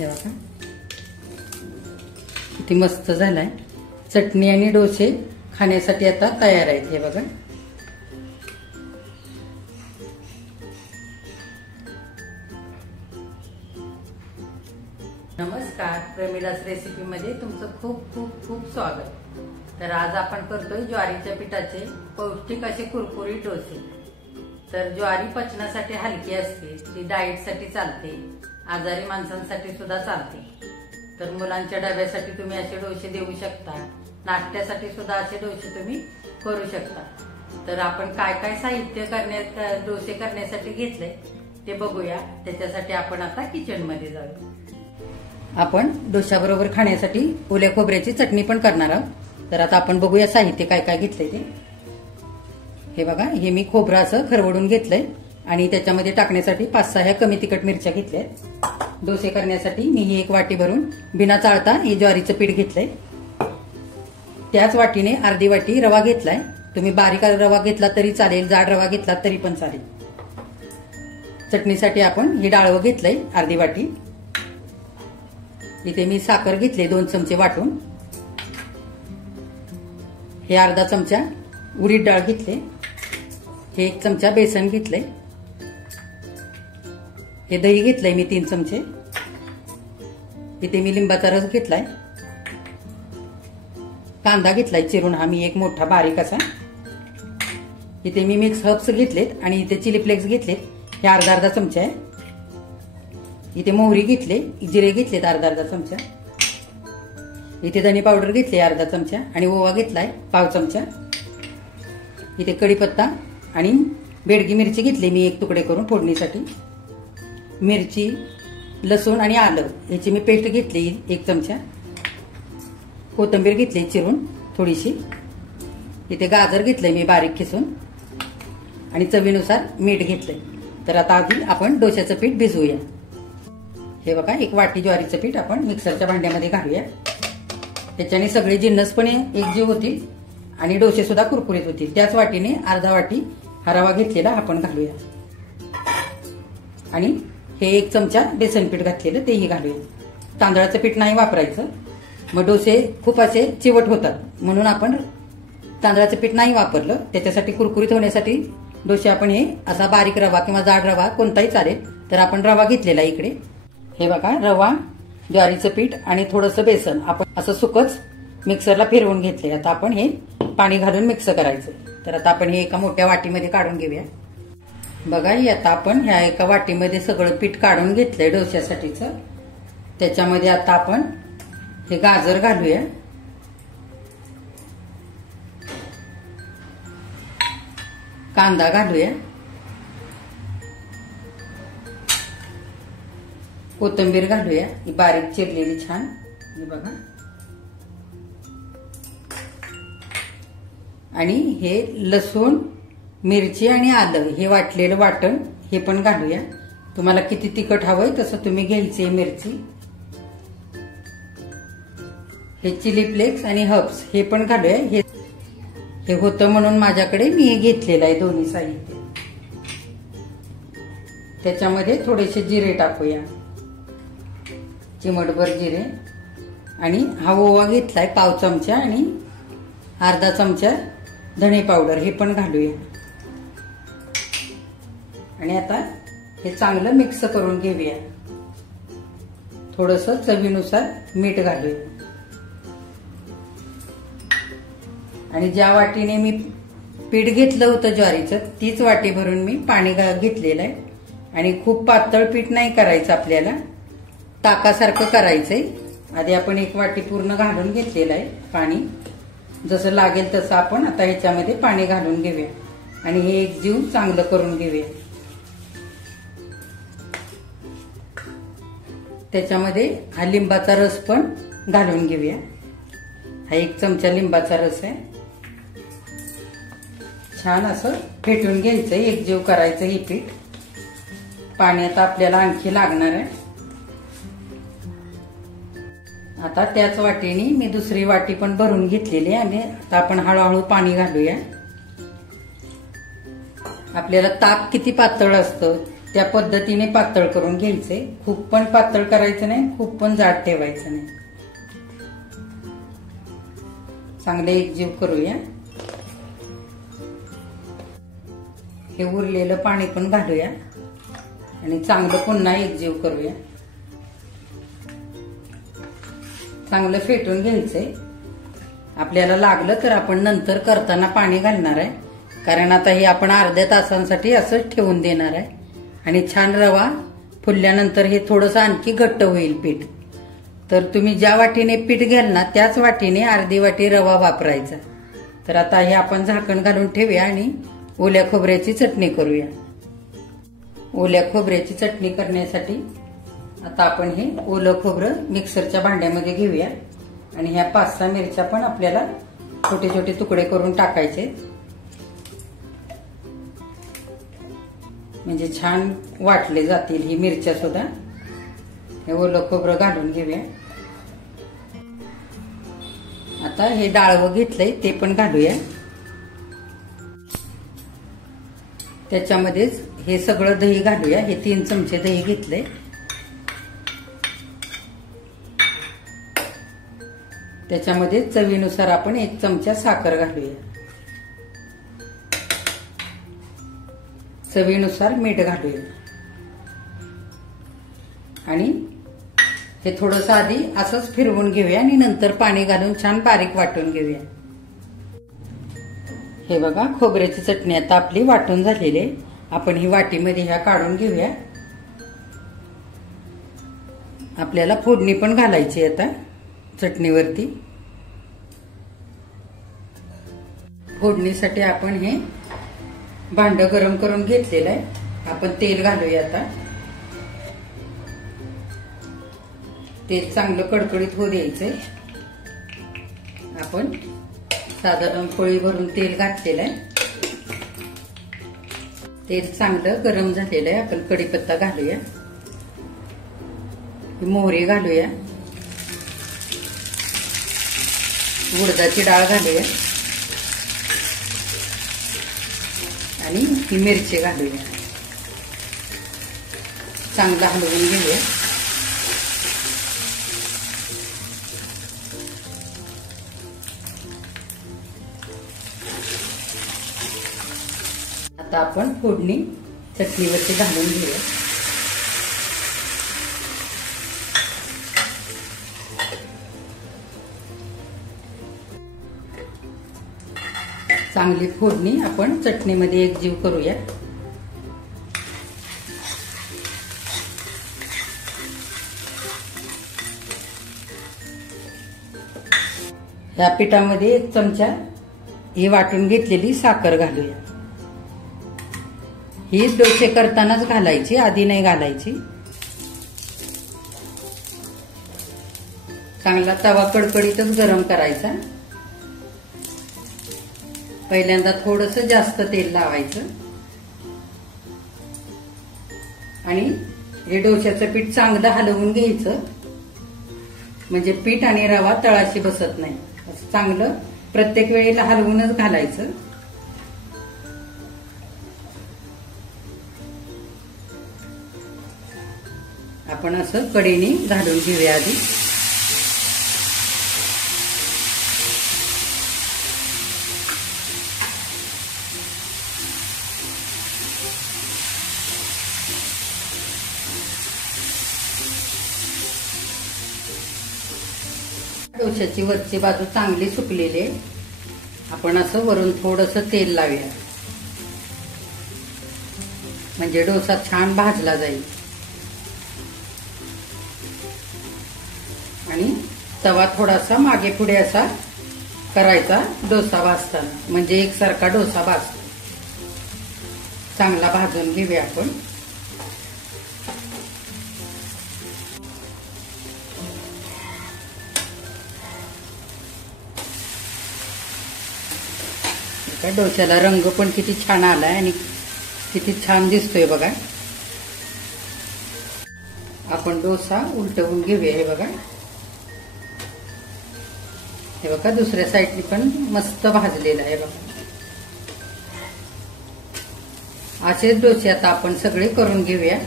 हे बघा किती मस्त झालाय। चटणी आणि डोसे खाण्यासाठी आता तयार आहेत। हे बघा नमस्कार, प्रमिलास रेसिपी मध्ये तुमचं खूप खूप खूप स्वागत। तर आज आपण करतोय ज्वारीच्या पिठाचे पौष्टिक असे कुरकुरीत डोसे। तर ज्वारी पचनासाठी हलकी असते, ती डाएट साठी चालते, आजारी माणसांसाठी सुद्धा चालते। तर मुलांच्या डब्यासाठी तुम्ही असे डोसे देऊ शकता, नाश्त्यासाठी सुद्धा असे डोसे तुम्ही करू शकता। तर आपण काय काय साहित्य डोसे करण्यासाठी घेतले ते बघूया। त्याच्यासाठी आपण आता किचन मध्ये जाऊया। आपण डोशाबरोबर खाण्यासाठी ओल्या खोबऱ्याची चटणी पण करणार आहोत। तर आता आपण बघूया साहित्य काय काय घेतलंय ते। हे बघा, हे मी खोबरं असं खरवडून घेतलंय आणि त्याच्यामध्ये टाकण्यासाठी 5-6 ह्या कमी तिखट मिरच्या घेतल्या। डोसे करण्यासाठी मी ही 1 वाटी भरून बिना चाळता हे ज्वारीचं पीठ घेतलंय। त्याच वाटीने अर्धी वाटी रवा घेतलाय। तुम्ही बारीक रवा घेतला तरी चालेल, जाड रवा घेतला तरी पण चालेल। चटणीसाठी आपण हे डाळवं घेतलंय अर्धी वाटी। इथे मी साखर घेतली 2 चमचे वाटून। हे अर्धा चमचा उडीद डाळ घेतले। हे 1 चमचा बेसन घेतले। हे दही घेतलंय मी 3 चमचे। इथे मी लिंबाचा रस घेतलाय। कांदा घेतलाय चिरून, हा मी 1 मोठा बारीक असा। इथे मी मिक्स हर्ब्स घेतलेत आणि इथे चिली फ्लेक्स घेतलेत, हे अर्धा चमचा आहे। इथे मोहरी घेतले, जिरे घेतलेत अर्धा चमचा। इथे धने पावडर घेतली अर्धा चमचा आणि ओवा घेतलाय पाव चमचा। इथे कढीपत्ता आणि बेडगी मिरची घेतली मी 1 तुकडे करून फोडणीसाठी। मिरची, लसूण आणि आलं याची मी पेस्ट घेतली 1 चमचा। कोथिंबीर घेतली चिरून थोडीशी। इथे गाजर घेतलंय मी बारीक खिसून आणि चवीनुसार मीठ घेतलंय। तर आता आधी आपण डोश्याचं पीठ भिजवूया। हे बघा, 1 वाटी ज्वारीचं पीठ आपण मिक्सरच्या भांड्यामध्ये घालूया। त्याच्याने सगळे जिन्नस पण एकजीव होतील आणि डोसे सुद्धा कुरकुरीत होतील। त्याच वाटीने अर्धा वाटी हा रवा घेतलेला आपण घालूया आणि हे 1 चमचा बेसन पीठ घातलेलं तेही घालूया। तांदळाचं पीठ नाही वापरायचं, मग डोसे खूप असे चिवट होतात, म्हणून आपण तांदळाचं पीठ नाही वापरलं। त्याच्यासाठी कुरकुरीत होण्यासाठी डोसे आपण हे असा बारीक रवा किंवा जाड रवा कोणताही चालेल। तर आपण रवा घेतलेला इकडे। हे बघा, रवा, ज्वारीचं पीठ आणि थोडंसं बेसन आपण असं सुकच मिक्सरला फिरवून घेतले। आता आपण हे पाणी घालून मिक्स करायचं। तर आता आपण हे एका मोठ्या वाटीमध्ये काढून घेऊया। बघा, आता आपण ह्या एका वाटीमध्ये सगळं पीठ काढून घेतलंय डोश्यासाठीचं। त्याच्यामध्ये आता आपण हे गाजर घालूया, कांदा घालूया, कोथिंबीर घालूया ही बारीक चिरलेली छान। हे बघा, आणि हे लसूण, मिरची आणि आलं हे वाटलेलं वाटण हे पण घालूया। तुम्हाला किती तिखट हवंय तसं तुम्ही घ्यायचे। मिरची, हे चिली फ्लेक्स आणि हर्ब्स हे पण घालूया। हे होतं म्हणून माझ्याकडे मी हे घेतलेलं आहे दोन्ही साहित्य। त्याच्यामध्ये थोडेसे जिरे टाकूया, चिमटभर जिरे, आणि हा ओवा घेतलाय पाव चमचा आणि अर्धा चमचा धणे पावडर हे पण घालूया। आणि आता हे चांगलं मिक्स करून घेऊया। थोडंसं चवीनुसार मीठ घालूया आणि ज्या वाटीने मी पीठ घेतलं होतं ज्वारीचं तीच वाटी भरून मी पाणी घेतलेलं आहे। आणि खूप पातळ पीठ नाही करायचं आपल्याला, ताकासारखं करायचंय। आधी आपण 1 वाटी पूर्ण घालून घेतलेलं आहे पाणी। जसं लागेल तसं आपण आता ह्याच्यामध्ये पाणी घालून घेऊया आणि हे एकजीव चांगलं करून घेऊया। त्याच्यामध्ये हा लिंबाचा रस पण घालून घेऊया। हा 1 चमचा लिंबाचा रस आहे। छान असं फेटून घ्यायचंय, एकजीव करायचं हे पीठ। पाणी आता आपल्याला आणखी लागणार आहे। आता त्याच वाटीने मी दुसरी वाटी पण भरून घेतलेली आहे आणि आता आपण हळूहळू पाणी घालूया। आपल्याला ताक किती पातळ असतं त्या पद्धतीने पातळ करून घ्यायचे. खूप पण पातळ करायचं नाही, खूप पण जाड ठेवायचं नाही. चांगले एकजीव करूया. हे उरलेलं पाणी पण घालूया आणि चांगलं पुन्हा एकजीव करूया. चांगलं फेटून घ्यायचंय. आपल्याला लागलं तर आपण नंतर करताना पाणी घालणार आहे, कारण आता हे आपण अर्ध्या तासांसाठी असंच ठेवून देणार आहे. आणि छान रवा फुलल्यानंतर हे थोडंसं आणखी घट्ट होईल पीठ. तर तुम्ही ज्या वाटीने पीठ घ्याल ना त्याच वाटीने अर्धी वाटी रवा वापरायचा. तर आता हे आपण झाकण घालून ठेवूया आणि ओल्या खोबऱ्याची चटणी करूया. ओल्या खोबऱ्याची चटणी करण्यासाठी आता आपण हे ओलं खोबरं मिक्सरच्या भांड्यामध्ये घेऊया आणि ह्या 5-6 मिरच्या पण आपल्याला छोटे छोटे तुकडे करून टाकायचे, म्हणजे छान वाटले जातील ही मिरच्या सुद्धा. हे ओलं खोबरं घालून घेऊया. आता हे डाळवं घेतलंय ते पण घालूया. त्याच्यामध्येच हे सगळं दही घालूया. हे 3 चमचे दही घेतले. त्याच्यामध्ये चवीनुसार आपण 1 चमचा साखर घालूया. चवीनुसार मीठ घालूया आणि हे थोडंसं आधी असंच फिरवून घेऊया आणि नंतर पाणी घालून छान बारीक वाटून घेऊया. हे बघा, खोबऱ्याची चटणी आता आपली वाटून झालेली आहे. आपण ही वाटीमध्ये ह्या काढून घेऊया. आपल्याला फोडणी पण घालायची आता चटणीवरती. फोडणीसाठी आपण हे भांड गरम करून घेतलेलं आहे. आपण तेल घालूया आता. तेल चांगलं कडकडीत होऊ द्यायचंय. आपण साधारण पोळी भरून तेल घातलेलं आहे. तेल चांगलं गरम झालेलं आहे. आपण कढीपत्ता घालूया, मोहरी घालूया, उडदाची डाळ घालूया आणि ही मिरची घालूया. चांगलं हलवून घेऊया. आता आपण फोडणी चटणीवरती घालून घेऊया. चांगली फोडणी आपण चटणीमध्ये एकजीव करूया. या पिठामध्ये 1 चमचा ही वाटून घेतलेली साखर घालूया. ही डोसे करतानाच घालायची, आधी नाही घालायची. चांगला तवा कडकडीतच गरम करायचा. पहिल्यांदा थोडंसं जास्त तेल लावायचं आणि हे डोश्याचं पीठ चांगलं हलवून घ्यायचं, म्हणजे पीठ आणि रवा तळाशी बसत नाही. असं चांगलं प्रत्येक वेळेला हलवूनच घालायचं. आपण असं कढईने घालून घेऊया आधी. डोश्याची वरची बाजू चांगली सुकलेली आहे. आपण असं वरून थोडंसं तेल लावूया, म्हणजे डोसा छान भाजला जाईल. आणि तवा थोडासा मागे पुढे असा करायचा डोसा भाजताना, म्हणजे एकसारखा डोसा भाजतो. चांगला भाजून घेऊया आपण. डोश्याला रंग पण किती छान आलाय आणि किती छान दिसतोय बघा. आपण डोसा उलटवून घेऊया. हे बघा, हे बघा, दुसऱ्या साईडनी पण मस्त भाजलेला आहे बघा. असेच डोसे आता आपण सगळे करून घेऊया।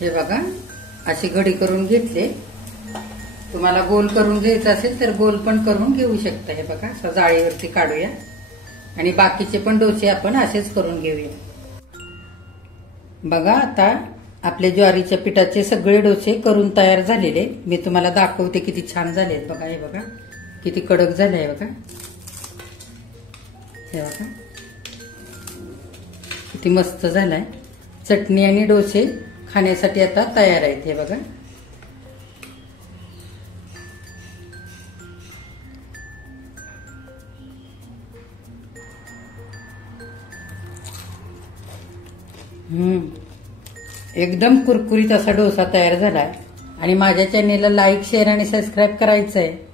हे बघा अशी घडी करून घेतले। तुम्हाला गोल करून घ्यायचं असेल तर गोल पण करून घेऊ शकता। हे बघा असं जाळीवरती काढूया आणि बाकीचे पण डोसे आपण असेच करून घेऊया। बघा आता आपले ज्वारीच्या पिठाचे सगळे डोसे करून तयार झालेले। मी तुम्हाला दाखवते किती छान झालेत। बघा हे बघा किती कडक झाले बघा। हे बघा किती मस्त झालाय। चटणी आणि डोसे खाण्यासाठी आता तयार आहेत। हे बघा एकदम कुरकुरीत असा डोसा तयार झालाय। आणि माझ्या चॅनेलला लाईक शेअर आणि सबस्क्राईब करायचं आहे।